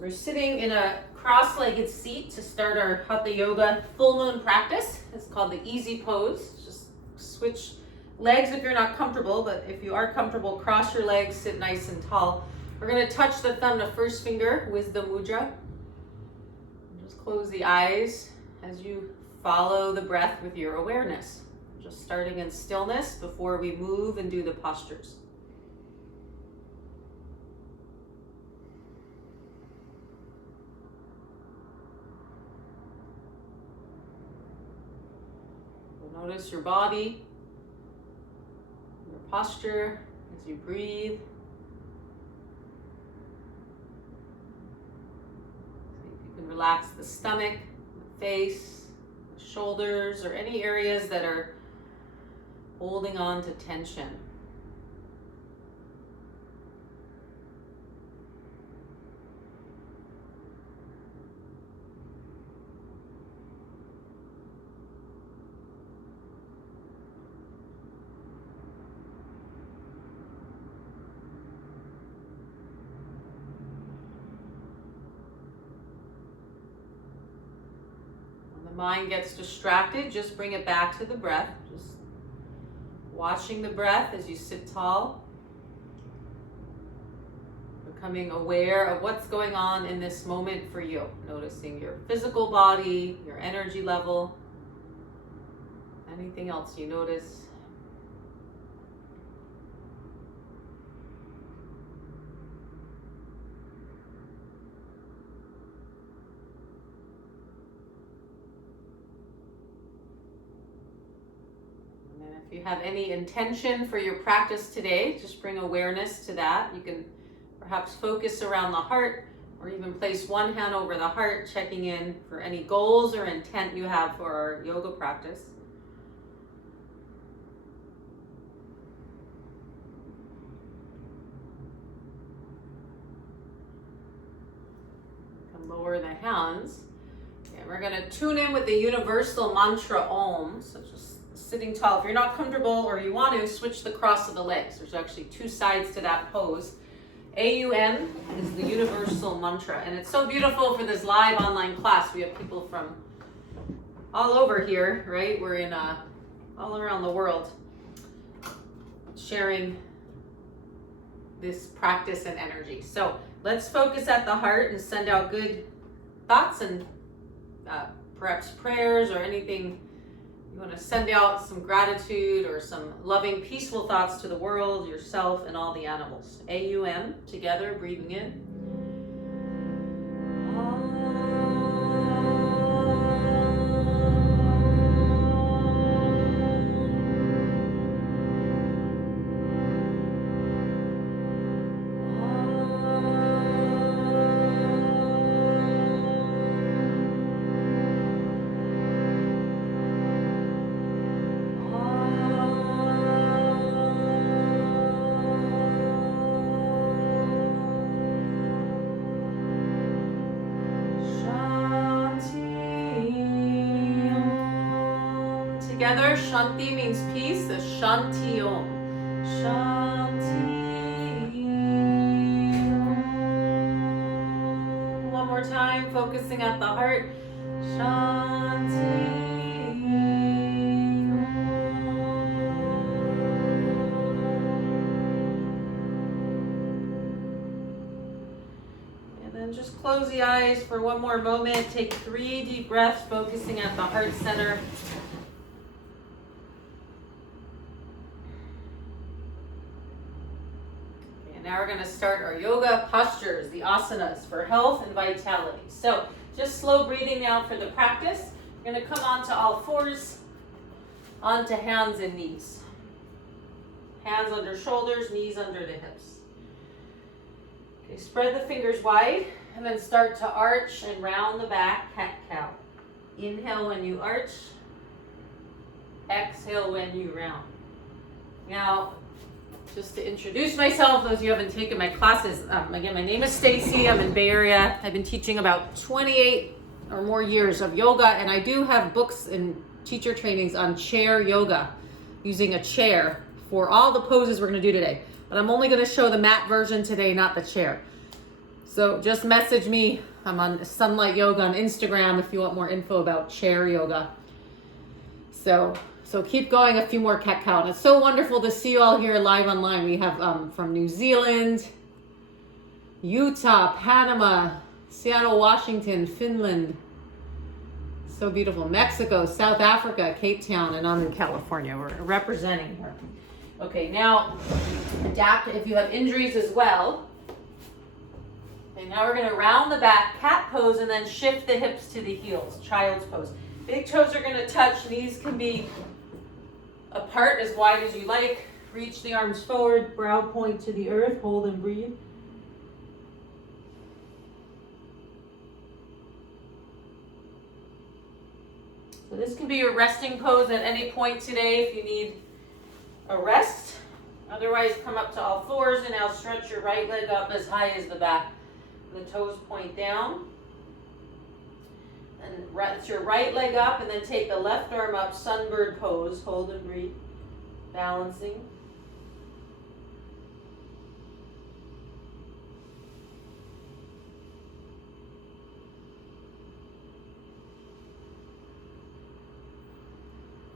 We're sitting in a cross-legged seat to start our Hatha Yoga full moon practice. It's called the easy pose. Just switch legs if you're not comfortable, but if you are comfortable, cross your legs, sit nice and tall. We're going to touch the thumb to first finger, Wisdom Mudra. Just close the eyes as you follow the breath with your awareness. Just starting in stillness before we move and do the postures. Notice your body, your posture as you breathe. See if you can relax the stomach, the face, the shoulders, or any areas that are holding on to tension. Mind gets distracted, just bring it back to the breath. Just watching the breath as you sit tall. Becoming aware of what's going on in this moment for you. Noticing your physical body, your energy level, anything else you notice. If you have any intention for your practice today, just bring awareness to that. You can perhaps focus around the heart or even place one hand over the heart, checking in for any goals or intent you have for our yoga practice. You can lower the hands. And we're going to tune in with the universal mantra Om. So just sitting tall. If you're not comfortable or you want to, switch the cross of the legs. There's actually two sides to that pose. AUM is the universal mantra, and it's so beautiful for this live online class. We have people from all over here, right? We're in all around the world sharing this practice and energy. So let's focus at the heart and send out good thoughts and perhaps prayers or anything. You want to send out some gratitude or some loving, peaceful thoughts to the world, yourself, and all the animals. AUM, together, breathing in. Together, shanti means peace, the shanti om. Shanti. One more time, focusing at the heart. Shanti. And then just close the eyes for one more moment. Take 3 deep breaths, focusing at the heart center. Now we're going to start our yoga postures, the asanas for health and vitality. So just slow breathing now for the practice. We're going to come onto all fours, onto hands and knees. Hands under shoulders, knees under the hips. Okay, spread the fingers wide and then start to arch and round the back, cat-cow. Inhale when you arch. Exhale when you round. Now, just to introduce myself, those of you who haven't taken my classes, again, my name is Stacie. I'm in Bay Area. I've been teaching about 28 or more years of yoga, and I do have books and teacher trainings on chair yoga, using a chair for all the poses we're going to do today. But I'm only going to show the mat version today, not the chair. So just message me. I'm on Sunlight Yoga on Instagram if you want more info about chair yoga. So keep going, a few more cat cow. And it's so wonderful to see you all here live online. We have from New Zealand, Utah, Panama, Seattle, Washington, Finland. So beautiful. Mexico, South Africa, Cape Town, and I'm in California. We're representing here. Okay, now adapt if you have injuries as well. Okay, now we're going to round the back, cat pose, and then shift the hips to the heels, child's pose. Big toes are going to touch. Knees can be apart as wide as you like. Reach the arms forward, brow point to the earth, hold and breathe. So this can be your resting pose at any point today if you need a rest. Otherwise, come up to all fours and now stretch your right leg up as high as the back. The toes point down. And it's your right leg up, and then take the left arm up, sunbird pose. Hold and breathe. Balancing.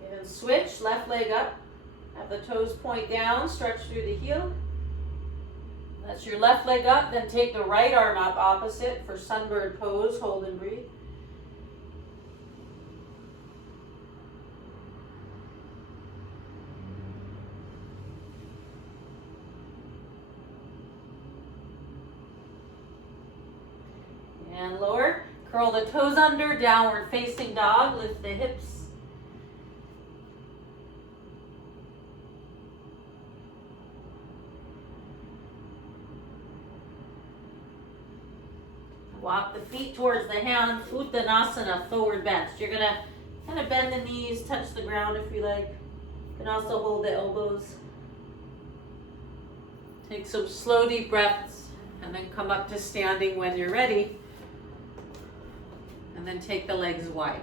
And then switch, left leg up. Have the toes point down, stretch through the heel. That's your left leg up, then take the right arm up opposite for sunbird pose. Hold and breathe. And lower. Curl the toes under, downward facing dog. Lift the hips. Walk the feet towards the hands. Uttanasana, forward bend. You're going to kind of bend the knees, touch the ground if you like. You can also hold the elbows. Take some slow, deep breaths, and then come up to standing when you're ready. And then take the legs wide.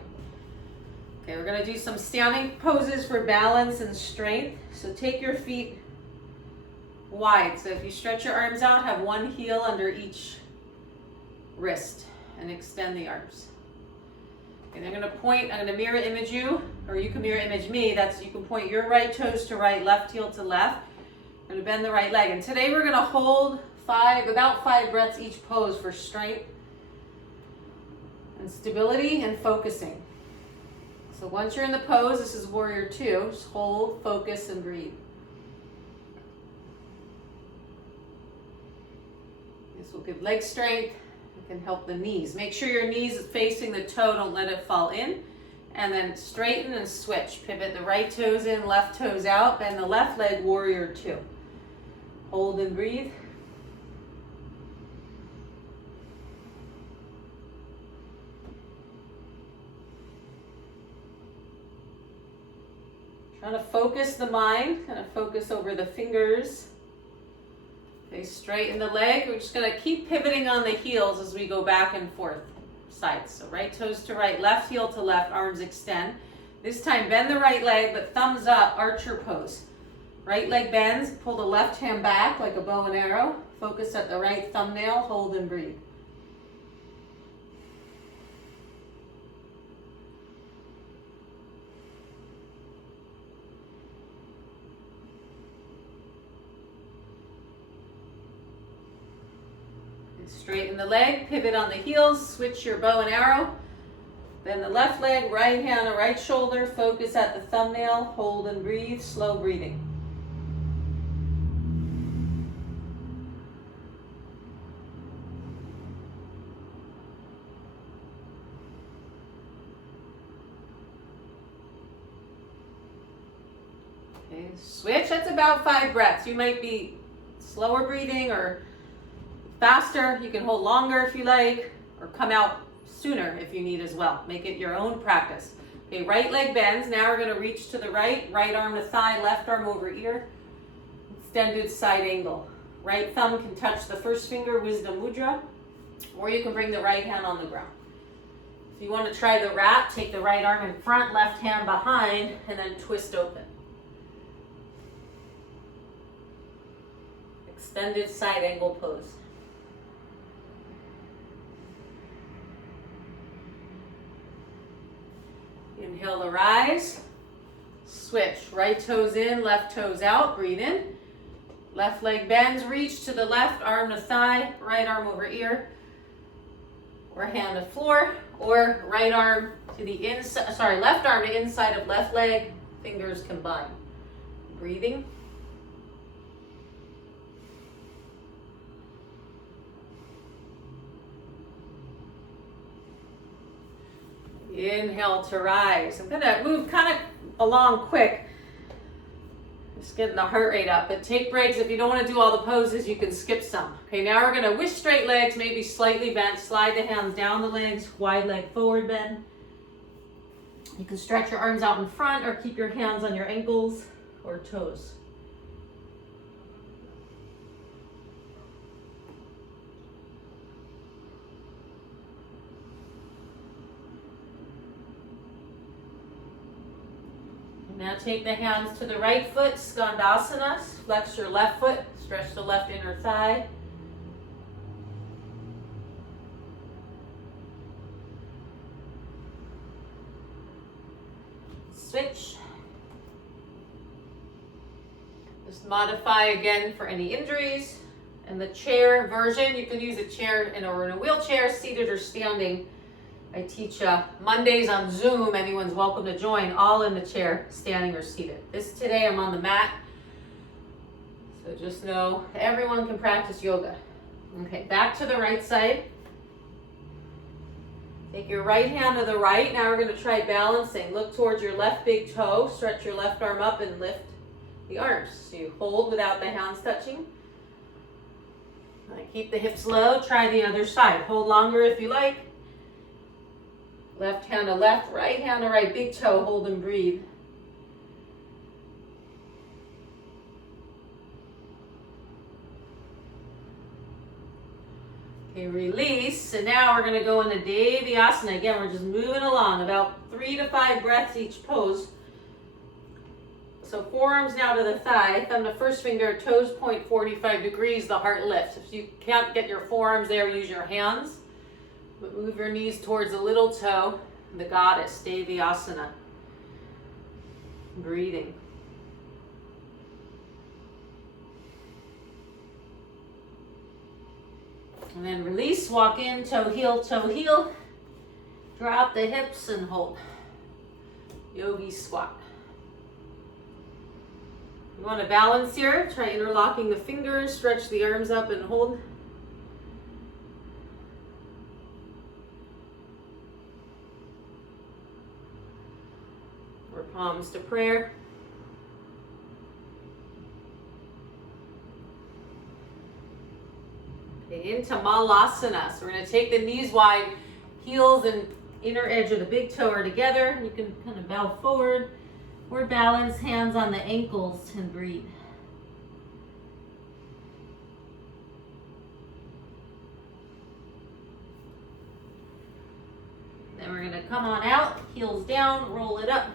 Okay, we're going to do some standing poses for balance and strength. So take your feet wide. So if you stretch your arms out, have one heel under each wrist and extend the arms. And I'm going to point, I'm going to mirror image you, or you can mirror image me. That's, you can point your right toes to right, left heel to left. We're going to bend the right leg. And today we're going to hold about five breaths each pose for strength and stability and focusing. So once you're in the pose, this is warrior two. Just hold, focus, and breathe. This will give leg strength. It can help the knees. Make sure your knees is facing the toe. Don't let it fall in. And then straighten and switch. Pivot the right toes in, left toes out. Bend the left leg, warrior two. Hold and breathe. Trying to focus the mind, kind of focus over the fingers. Okay, straighten the leg. We're just going to keep pivoting on the heels as we go back and forth sides. So right toes to right, left heel to left, arms extend. This time bend the right leg, but thumbs up, archer pose. Right leg bends, pull the left hand back like a bow and arrow. Focus at the right thumbnail, hold and breathe. Straighten the leg, pivot on the heels, switch your bow and arrow. Then the left leg, right hand or right shoulder, focus at the thumbnail, hold and breathe, slow breathing. Okay, switch, that's about 5 breaths. You might be slower breathing or faster. You can hold longer if you like, or come out sooner if you need as well. Make it your own practice. Okay, right leg bends. Now we're going to reach to the right arm to thigh, left arm over ear. Extended side angle. Right thumb can touch the first finger, wisdom mudra, or you can bring the right hand on the ground. If you want to try the rat, take the right arm in front, left hand behind, and then twist open. Extended side angle pose. Inhale to rise. Switch. Right toes in, left toes out. Breathe in. Left leg bends, reach to the left, arm to thigh, right arm over ear, or hand to floor, or right arm to the inside, left arm to inside of left leg, fingers combined. Breathing. Inhale to rise. I'm gonna move kind of along quick. Just getting the heart rate up, but take breaks. If you don't want to do all the poses, you can skip some. Okay, now we're gonna wish straight legs, maybe slightly bent. Slide the hands down the legs, wide leg forward bend. You can stretch your arms out in front or keep your hands on your ankles or toes. Now take the hands to the right foot, Skandasana. Flex your left foot, stretch the left inner thigh. Switch. Just modify again for any injuries. And the chair version, you can use a chair or in a wheelchair, seated or standing. I teach Mondays on Zoom. Anyone's welcome to join, all in the chair, standing or seated. Today I'm on the mat. So just know everyone can practice yoga. Okay, back to the right side. Take your right hand to the right. Now we're going to try balancing. Look towards your left big toe. Stretch your left arm up and lift the arms. So you hold without the hands touching. Keep the hips low. Try the other side. Hold longer if you like. Left hand to left, right hand to right, big toe, hold and breathe. Okay, release. And now we're gonna go into Asana. Again, we're just moving along, about 3 to 5 breaths each pose. So forearms now to the thigh, thumb to first finger, toes point 45 degrees, the heart lifts. If you can't get your forearms there, use your hands. But move your knees towards the little toe, the goddess, Asana. Breathing. And then release, walk in, toe heel. Drop the hips and hold. Yogi Squat. You want to balance here, try interlocking the fingers, stretch the arms up and hold. Or palms to prayer. Okay, into Malasana. So we're going to take the knees wide, heels and inner edge of the big toe are together. You can kind of bow forward or balance, hands on the ankles and breathe. Then we're going to come on out, heels down, roll it up,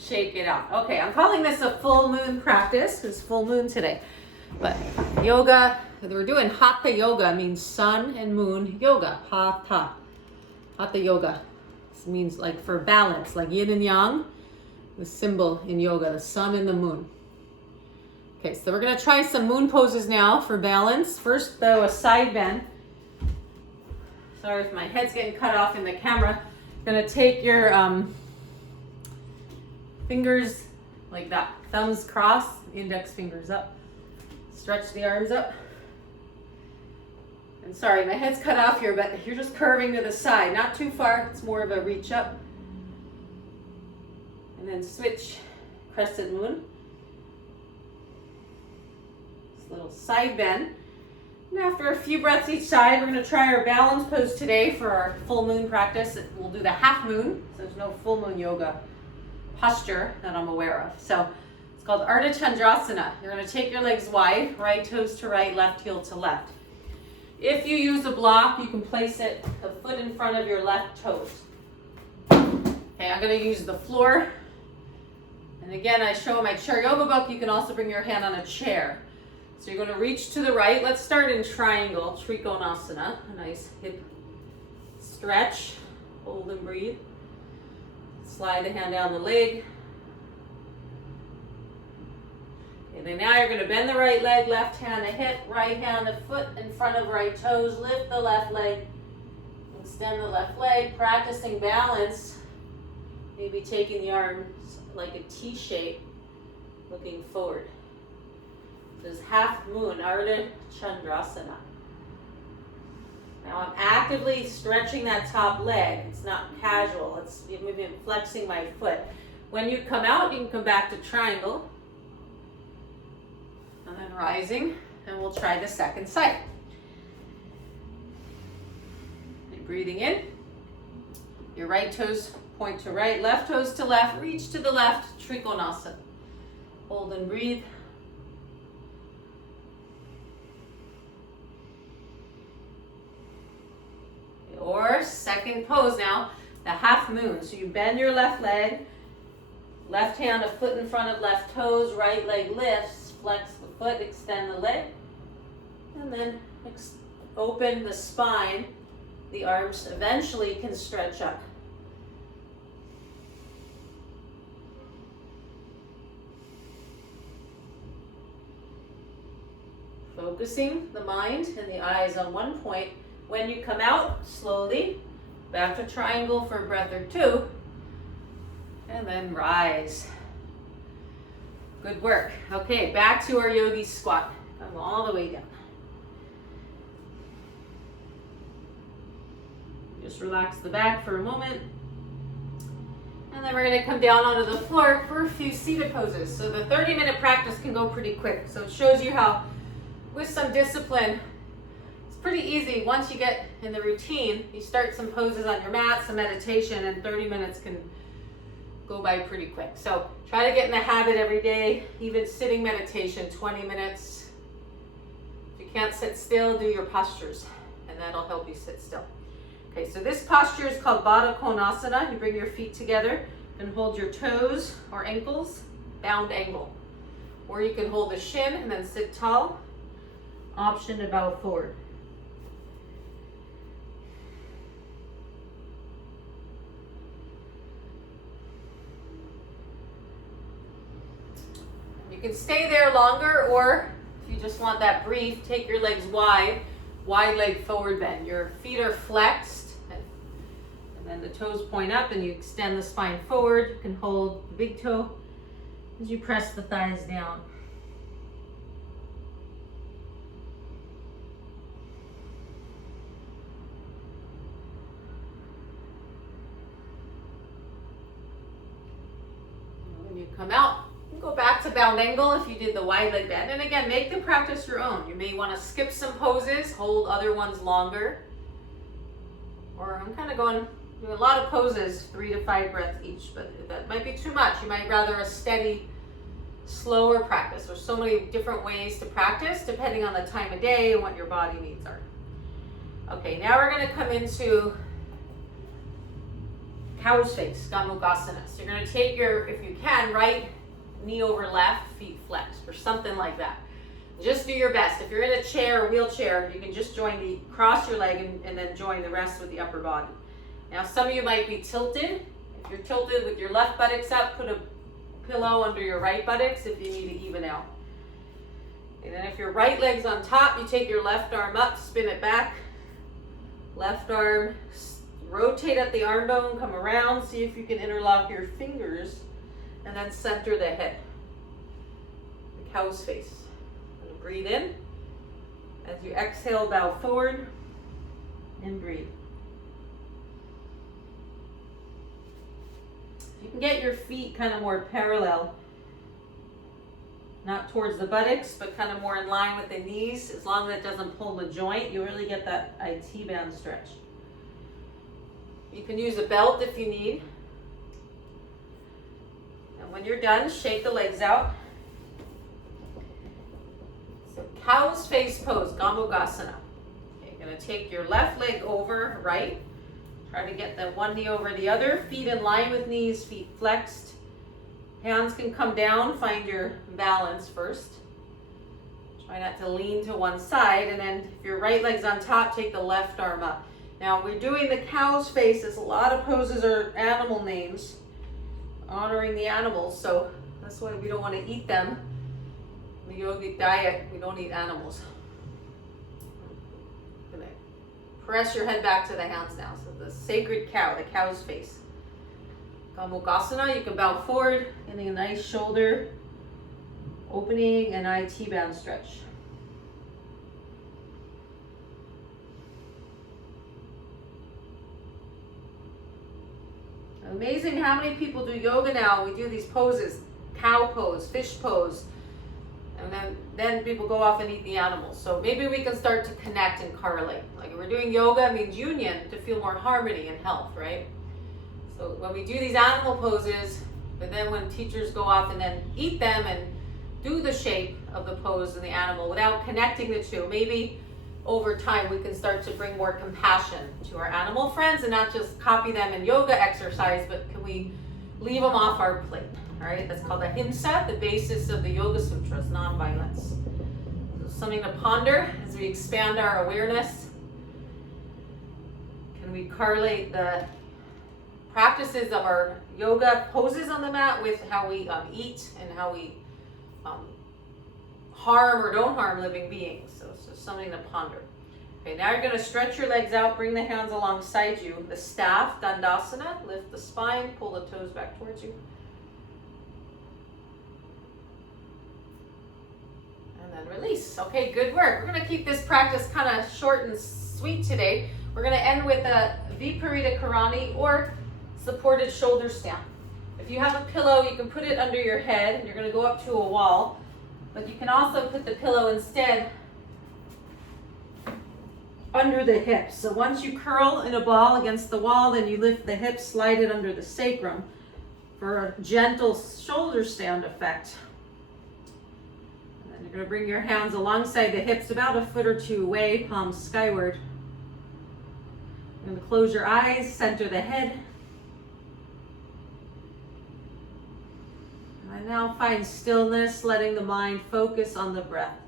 shake it out. Okay, I'm calling this a full moon practice. It's full moon today. But yoga, we're doing Hatha yoga, means sun and moon yoga. Hatha. Hatha yoga. This means like for balance, like yin and yang. The symbol in yoga, the sun and the moon. Okay, so we're going to try some moon poses now for balance. First, though, a side bend. Sorry if my head's getting cut off in the camera. You're going to take your fingers like that. Thumbs crossed, index fingers up. Stretch the arms up. And sorry, my head's cut off here, but you're just curving to the side. Not too far, it's more of a reach up. And then switch, crescent moon. This little side bend. And after a few breaths each side, we're going to try our balance pose today for our full moon practice. We'll do the half moon. So there's no full moon yoga posture that I'm aware of. So it's called Ardha Chandrasana. You're going to take your legs wide, right toes to right, left heel to left. If you use a block, you can place it a foot in front of your left toes. Okay, I'm going to use the floor. And again, I show in my chair yoga book, you can also bring your hand on a chair. So you're going to reach to the right. Let's start in triangle, Trikonasana. A nice hip stretch. Hold and breathe. Slide the hand down the leg. And then now you're going to bend the right leg, left hand to hip, right hand to foot in front of right toes. Lift the left leg, extend the left leg, practicing balance. Maybe taking the arms like a T shape, looking forward. This is half moon, Ardha Chandrasana. Now I'm actively stretching that top leg. It's not casual. It's maybe I'm flexing my foot. When you come out, you can come back to triangle. And then rising, and we'll try the second side. And breathing in. Your right toes point to right, left toes to left, reach to the left, Trikonasana. Hold and breathe. Or second pose now, the half moon. So you bend your left leg, left hand a foot in front of left toes, right leg lifts, flex the foot, extend the leg, and then open the spine. The arms eventually can stretch up. Focusing the mind and the eyes on one point. When you come out, slowly, back to triangle for a breath or two, and then rise. Good work. Okay, back to our Yogi Squat. Come all the way down. Just relax the back for a moment. And then we're going to come down onto the floor for a few seated poses. So the 30-minute practice can go pretty quick. So it shows you how, with some discipline, pretty easy. Once you get in the routine, you start some poses on your mat, some meditation, and 30 minutes can go by pretty quick. So try to get in the habit every day, even sitting meditation, 20 minutes. If you can't sit still, do your postures, and that'll help you sit still. Okay, so this posture is called Badakonasana. You bring your feet together and hold your toes or ankles, bound angle. Or you can hold the shin and then sit tall. Option to bow forward. You can stay there longer, or if you just want that brief, take your legs wide leg forward bend. Your feet are flexed, and then the toes point up, and you extend the spine forward. You can hold the big toe as you press the thighs down. When you come out, go back to bound angle if you did the wide leg bend. And again, make the practice your own. You may want to skip some poses, hold other ones longer. Or I'm kind of doing a lot of poses, 3 to 5 breaths each, but that might be too much. You might rather a steady, slower practice. There's so many different ways to practice depending on the time of day and what your body needs are. Okay, now we're going to come into cow's face, Gamogasana. So you're going to take your, if you can, right knee over left, feet flexed, or something like that. Just do your best. If you're in a chair or wheelchair, you can just cross your leg and then join the rest with the upper body. Now some of you might be tilted. If you're tilted with your left buttocks up, put a pillow under your right buttocks if you need to even out. And then if your right leg's on top, you take your left arm up, spin it back. Left arm, rotate at the arm bone, come around, see if you can interlock your fingers, and then center the head. The cow's face. And breathe in. As you exhale, bow forward and breathe. You can get your feet kind of more parallel, not towards the buttocks, but kind of more in line with the knees. As long as it doesn't pull the joint, you really get that IT band stretch. You can use a belt if you need. And when you're done, shake the legs out. So cow's face pose, Gamogasana. Okay, you're going to take your left leg over right. Try to get the one knee over the other. Feet in line with knees, feet flexed. Hands can come down, find your balance first. Try not to lean to one side, and then if your right leg's on top, take the left arm up. Now we're doing the cow's face, as a lot of poses are animal names. honoring the animals. So that's why we don't want to eat them. In the yogic diet, we don't eat animals. Gonna press your head back to the hands now. So the sacred cow, the cow's face. Gamogasana, you can bow forward, getting a nice shoulder opening and IT band stretch. Amazing how many people do yoga now. We do these poses, cow pose, fish pose, and then people go off and eat the animals. So maybe we can start to connect and correlate. Like if we're doing yoga, it means union to feel more harmony and health, right? So when we do these animal poses, but then when teachers go off and then eat them and do the shape of the pose and the animal without connecting the two, maybe over time we can start to bring more compassion to our animal friends and not just copy them in yoga exercise, but can we leave them off our plate? All right, that's called ahimsa, the basis of the Yoga Sutras, non-violence. So something to ponder as we expand our awareness. Can we correlate the practices of our yoga poses on the mat with how we eat and how we harm or don't harm living beings? So something to ponder. Okay, now you're going to stretch your legs out, bring the hands alongside you. The staff, Dandasana, lift the spine, pull the toes back towards you. And then release. Okay, good work. We're going to keep this practice kind of short and sweet today. We're going to end with a Viparita Karani or supported shoulder stand. If you have a pillow, you can put it under your head and you're going to go up to a wall. But you can also put the pillow instead under the hips. So once you curl in a ball against the wall, then you lift the hips, slide it under the sacrum for a gentle shoulder stand effect. And then you're going to bring your hands alongside the hips about a foot or two away, palms skyward. You're going to close your eyes, center the head. And now find stillness, letting the mind focus on the breath.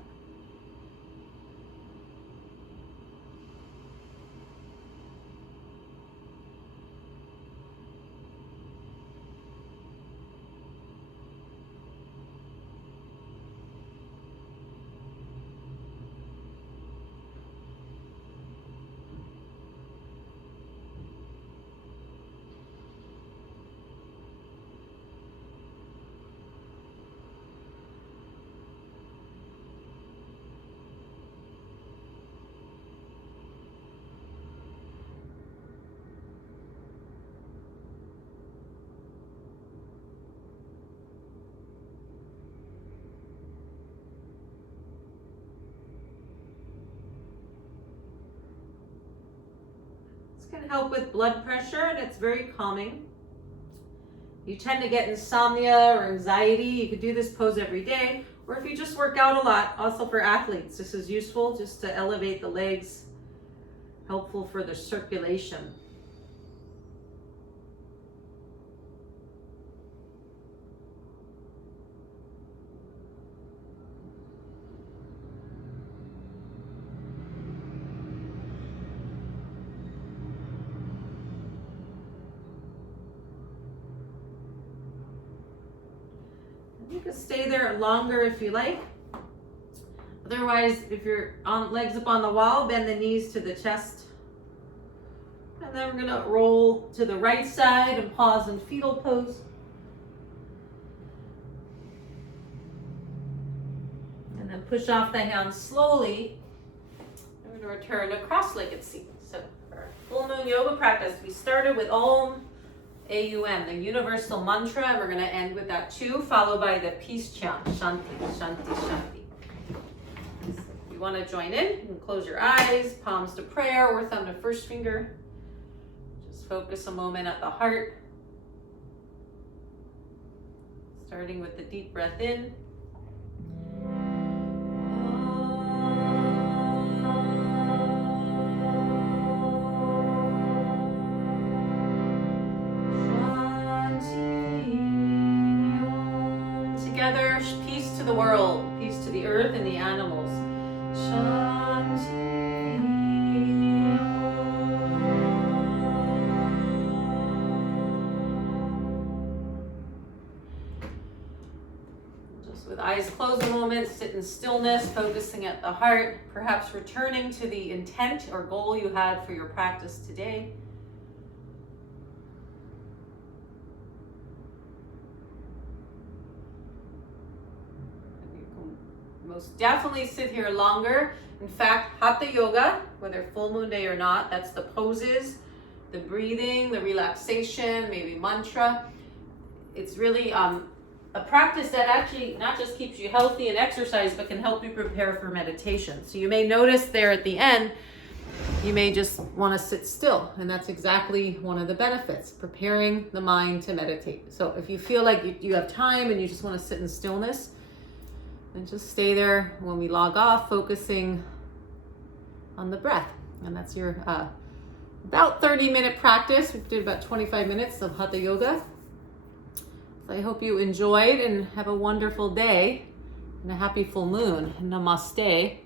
Can help with blood pressure and it's very calming. You tend to get insomnia or anxiety, you could do this pose every day, or if you just work out a lot, also for athletes, this is useful just to elevate the legs, helpful for the circulation. You can stay there longer if you like. Otherwise, if you're on legs up on the wall, bend the knees to the chest. And then we're going to roll to the right side and pause in fetal pose. And then push off the hands slowly. And we're going to return to cross-legged seat. So for our full moon yoga practice, we started with Om AUM, the universal mantra, and we're going to end with that too, followed by the peace chant, shanti, shanti, shanti. If you want to join in, you can close your eyes, palms to prayer or thumb to first finger. Just focus a moment at the heart. Starting with the deep breath in. Together, peace to the world, peace to the earth and the animals. Shanti. close a moment, sit in stillness, focusing at the heart, perhaps returning to the intent or goal you had for your practice today. You can most definitely sit here longer. In fact, Hatha Yoga, whether full moon day or not, that's the poses, the breathing, the relaxation, maybe mantra. It's really a practice that actually not just keeps you healthy and exercise, but can help you prepare for meditation. So you may notice there at the end, you may just want to sit still. And that's exactly one of the benefits, preparing the mind to meditate. So if you feel like you have time and you just want to sit in stillness, then just stay there when we log off, focusing on the breath. And that's your about 30-minute practice. We did about 25 minutes of Hatha Yoga. So I hope you enjoyed and have a wonderful day and a happy full moon. Namaste.